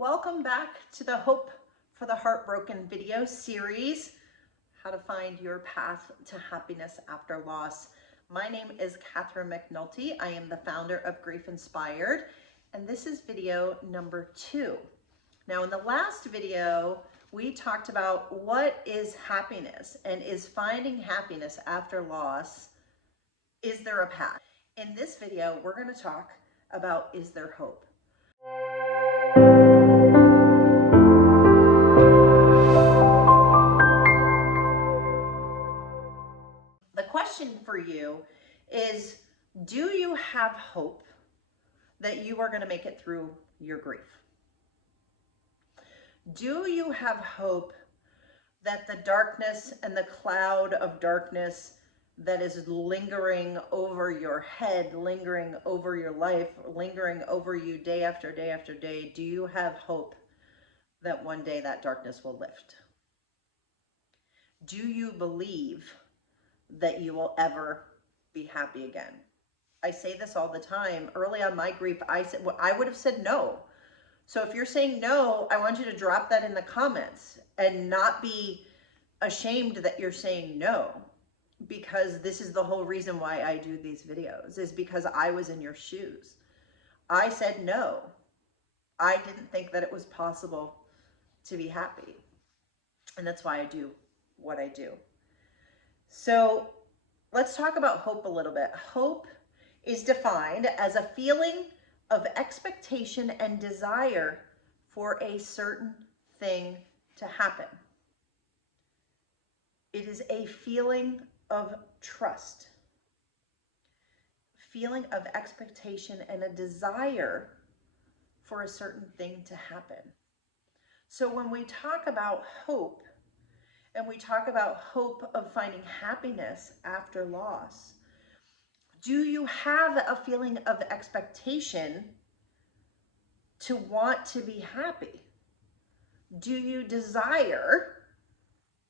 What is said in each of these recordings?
Welcome back to the Hope for the Heartbroken video series, how to find your path to happiness after loss. My name is Catherine McNulty. I am the founder of Grief Inspired, and this is video number 2. Now, in the last video, we talked about what is happiness and is finding happiness after loss, is there a path? In this video, we're going to talk about, is there hope? The question for you is, do you have hope that you are going to make it through your grief? Do you have hope that the darkness and the cloud of darkness that is lingering over your head, lingering over your life, lingering over you day after day after day, do you have hope that one day that darkness will lift? Do you believe that you will ever be happy again? I say this all the time. Early on my grief, I would have said no. So if you're saying no, I want you to drop that in the comments and not be ashamed that you're saying no, because this is the whole reason why I do these videos, is because I was in your shoes. I said no. I didn't think that it was possible to be happy. And that's why I do what I do. So let's talk about hope a little bit. Hope is defined as a feeling of expectation and desire for a certain thing to happen. It is a feeling of trust, feeling of expectation and a desire for a certain thing to happen. So when we talk about hope, and we talk about hope of finding happiness after loss, do you have a feeling of expectation to want to be happy? Do you desire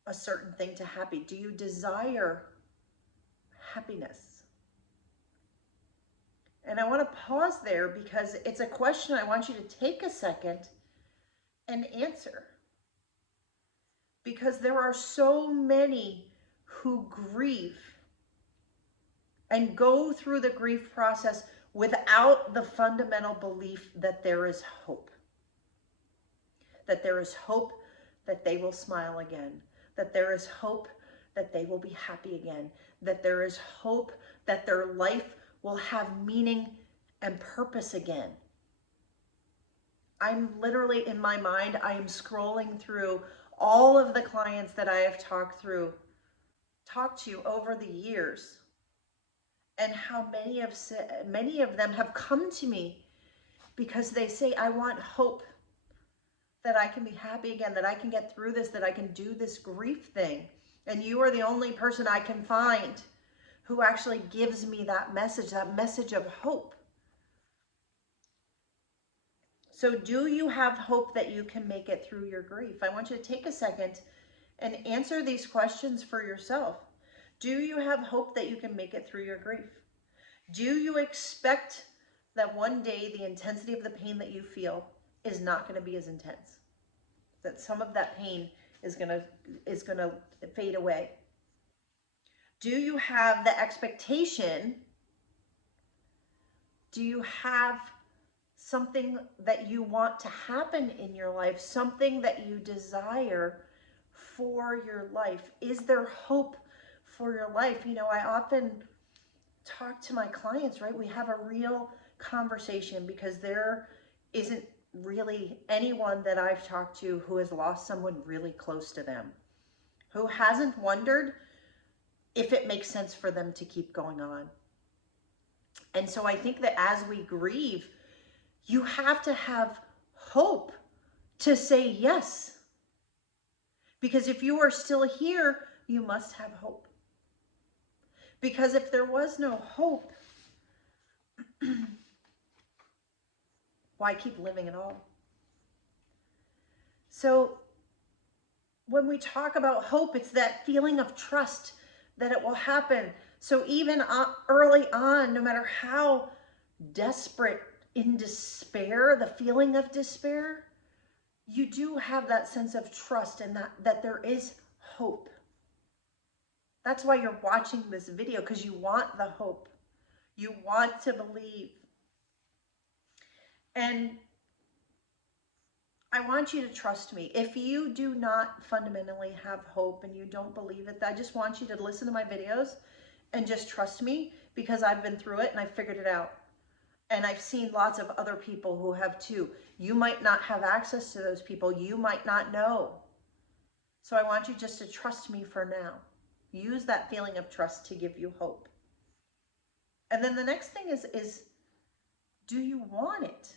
a certain thing to happen? Do you desire happiness? And I want to pause there because it's a question I want you to take a second and answer. Because there are so many who grieve and go through the grief process without the fundamental belief that there is hope. That there is hope that they will smile again. That there is hope that they will be happy again. That there is hope that their life will have meaning and purpose again. I'm literally, in my mind, I am scrolling through all of the clients that I have talked to over the years, and how many of them have come to me because they say, I want hope that I can be happy again, that I can get through this, that I can do this grief thing. And you are the only person I can find who actually gives me that message of hope. So do you have hope that you can make it through your grief? I want you to take a second and answer these questions for yourself. Do you have hope that you can make it through your grief? Do you expect that one day the intensity of the pain that you feel is not going to be as intense? That some of that pain is going to fade away? Do you have the expectation? Do you have something that you want to happen in your life, something that you desire for your life? Is there hope for your life? You know, I often talk to my clients, right? We have a real conversation because there isn't really anyone that I've talked to who has lost someone really close to them, who hasn't wondered if it makes sense for them to keep going on. And so I think that as we grieve, you have to have hope to say yes. Because if you are still here, you must have hope. Because if there was no hope, why keep living at all? So when we talk about hope, it's that feeling of trust that it will happen. So even early on, no matter how desperate, in despair, the feeling of despair, you do have that sense of trust and that there is hope. That's why you're watching this video, because you want the hope. You want to believe. And I want you to trust me. If you do not fundamentally have hope and you don't believe it, I just want you to listen to my videos and just trust me, because I've been through it and I figured it out. And I've seen lots of other people who have too. You might not have access to those people. You might not know. So I want you just to trust me for now. Use that feeling of trust to give you hope. And then the next thing is do you want it?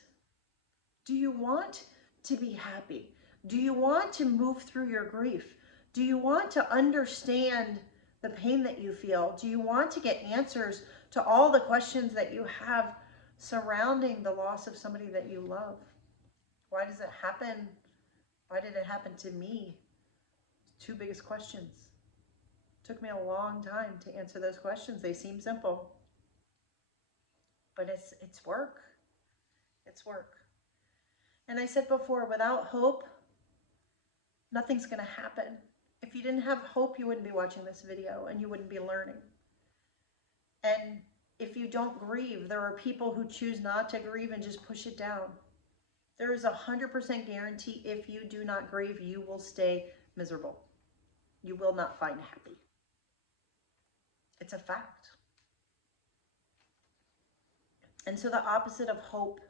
Do you want to be happy? Do you want to move through your grief? Do you want to understand the pain that you feel? Do you want to get answers to all the questions that you have surrounding the loss of somebody that you love? Why does it happen? Why did it happen to me? Two biggest questions. It took me a long time to answer those questions. They seem simple, but it's work. It's work. And I said before, without hope, nothing's going to happen. If you didn't have hope, you wouldn't be watching this video and you wouldn't be learning. And if you don't grieve, there are people who choose not to grieve and just push it down. There is 100% guarantee if you do not grieve, you will stay miserable. You will not find happy. It's a fact. And so the opposite of hope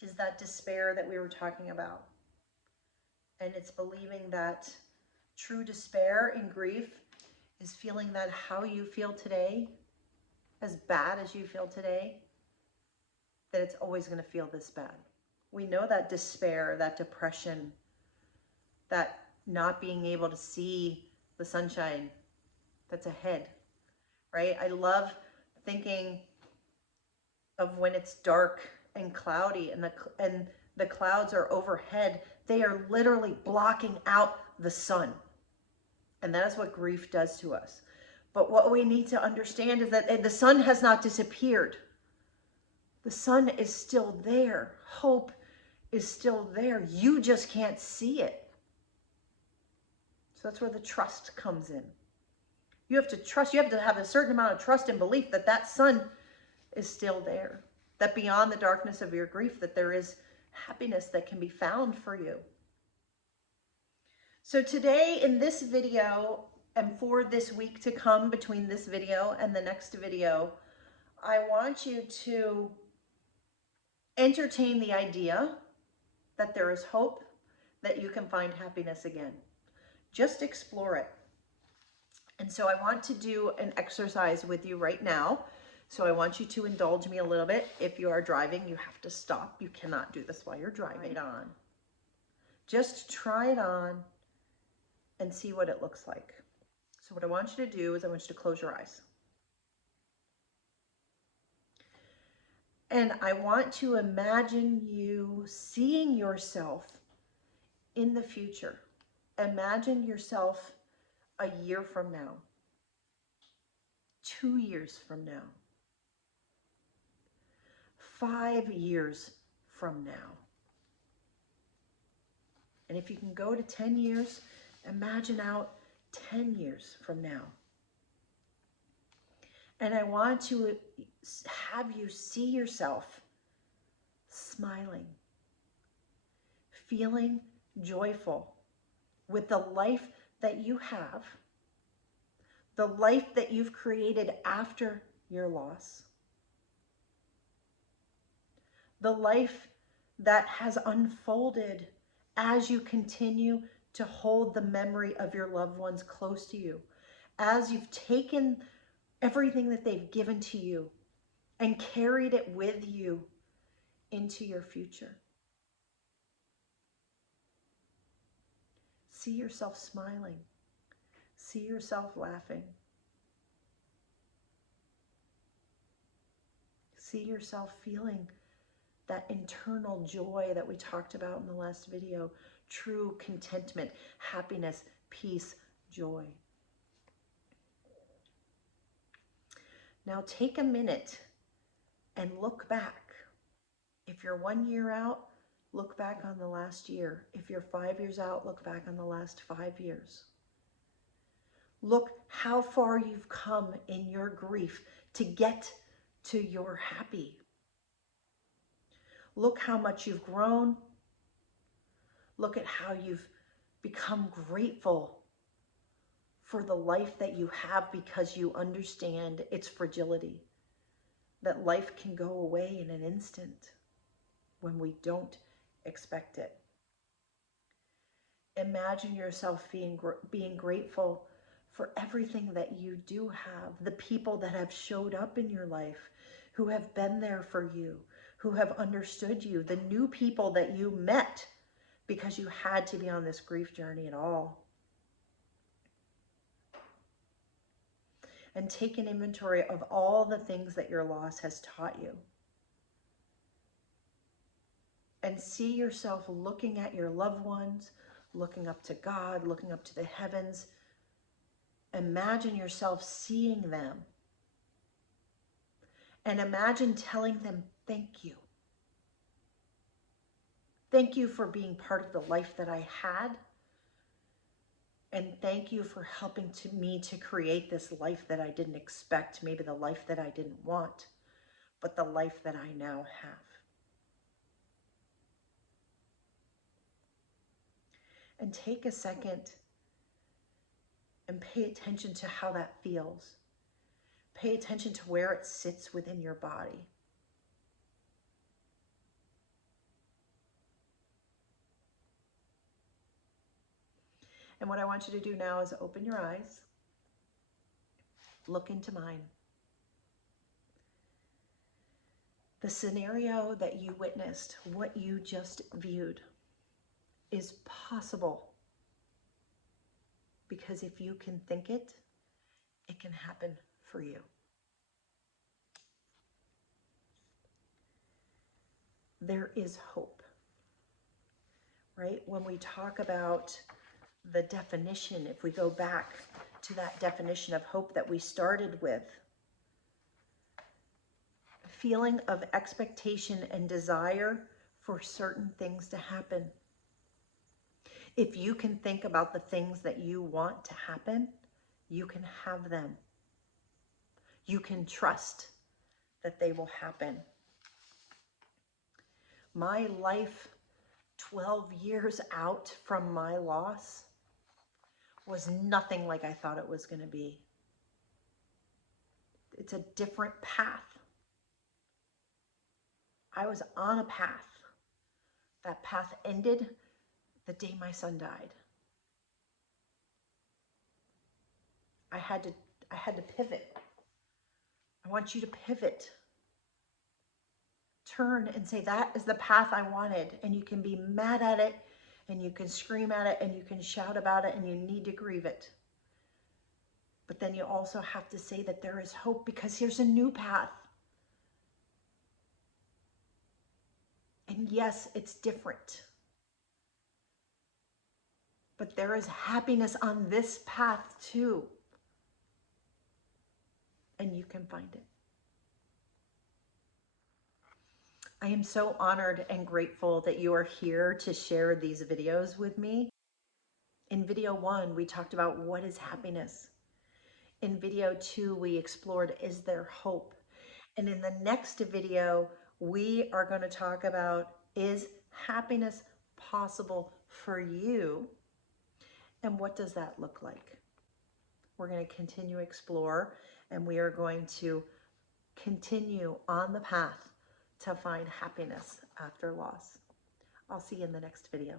is that despair that we were talking about. And it's believing that true despair in grief is feeling that how you feel today, as bad as you feel today, that it's always going to feel this bad. We know that despair, that depression, that not being able to see the sunshine that's ahead, right? I love thinking of when it's dark and cloudy and the clouds are overhead. They are literally blocking out the sun. And that is what grief does to us. But what we need to understand is that the sun has not disappeared. The sun is still there. Hope is still there. You just can't see it. So that's where the trust comes in. You have to trust. You have to have a certain amount of trust and belief that that sun is still there. That beyond the darkness of your grief, that there is happiness that can be found for you. So today in this video, and for this week to come between this video and the next video, I want you to entertain the idea that there is hope, that you can find happiness again. Just explore it. And so I want to do an exercise with you right now. So I want you to indulge me a little bit. If you are driving, you have to stop. You cannot do this while you're driving. Try it on. Just try it on and see what it looks like. So what I want you to do is I want you to close your eyes. And I want to imagine you seeing yourself in the future. Imagine yourself a year from now, 2 years from now, 5 years from now. And if you can go to 10 years, imagine out 10 years from now. And I want to have you see yourself smiling, feeling joyful with the life that you have, the life that you've created after your loss, the life that has unfolded as you continue to hold the memory of your loved ones close to you, as you've taken everything that they've given to you and carried it with you into your future. See yourself smiling. See yourself laughing. See yourself feeling that internal joy that we talked about in the last video. True contentment, happiness, peace, joy. Now take a minute and look back. If you're 1 year out, Look back on the last year. If you're 5 years out, look back on the last 5 years. Look how far you've come in your grief to get to your happy. Look how much you've grown. Look at how you've become grateful for the life that you have because you understand its fragility, that life can go away in an instant when we don't expect it. Imagine yourself being grateful for everything that you do have, the people that have showed up in your life, who have been there for you, who have understood you, the new people that you met because you had to be on this grief journey at all. And take an inventory of all the things that your loss has taught you. And see yourself looking at your loved ones, looking up to God, looking up to the heavens. Imagine yourself seeing them. And imagine telling them, thank you. Thank you for being part of the life that I had. And thank you for helping me to create this life that I didn't expect, maybe the life that I didn't want, but the life that I now have. And take a second and pay attention to how that feels. Pay attention to where it sits within your body. And what I want you to do now is open your eyes, look into mine. The scenario that you witnessed, what you just viewed, is possible. Because if you can think it, it can happen for you. There is hope, right? When we talk about the definition, if we go back to that definition of hope that we started with, a feeling of expectation and desire for certain things to happen. If you can think about the things that you want to happen, you can have them. You can trust that they will happen. My life 12 years out from my loss was nothing like I thought it was going to be. It's a different path. I was on a path. That path ended the day my son died. I had to pivot. I want you to pivot. Turn and say, that is the path I wanted. And you can be mad at it, and you can scream at it, and you can shout about it, and you need to grieve it. But then you also have to say that there is hope, because here's a new path. And yes, it's different. But there is happiness on this path too. And you can find it. I am so honored and grateful that you are here to share these videos with me. In video 1, we talked about what is happiness. In video 2, we explored, is there hope? And in the next video, we are going to talk about, is happiness possible for you? And what does that look like? We're going to continue to explore, and we are going to continue on the path to find happiness after loss. I'll see you in the next video.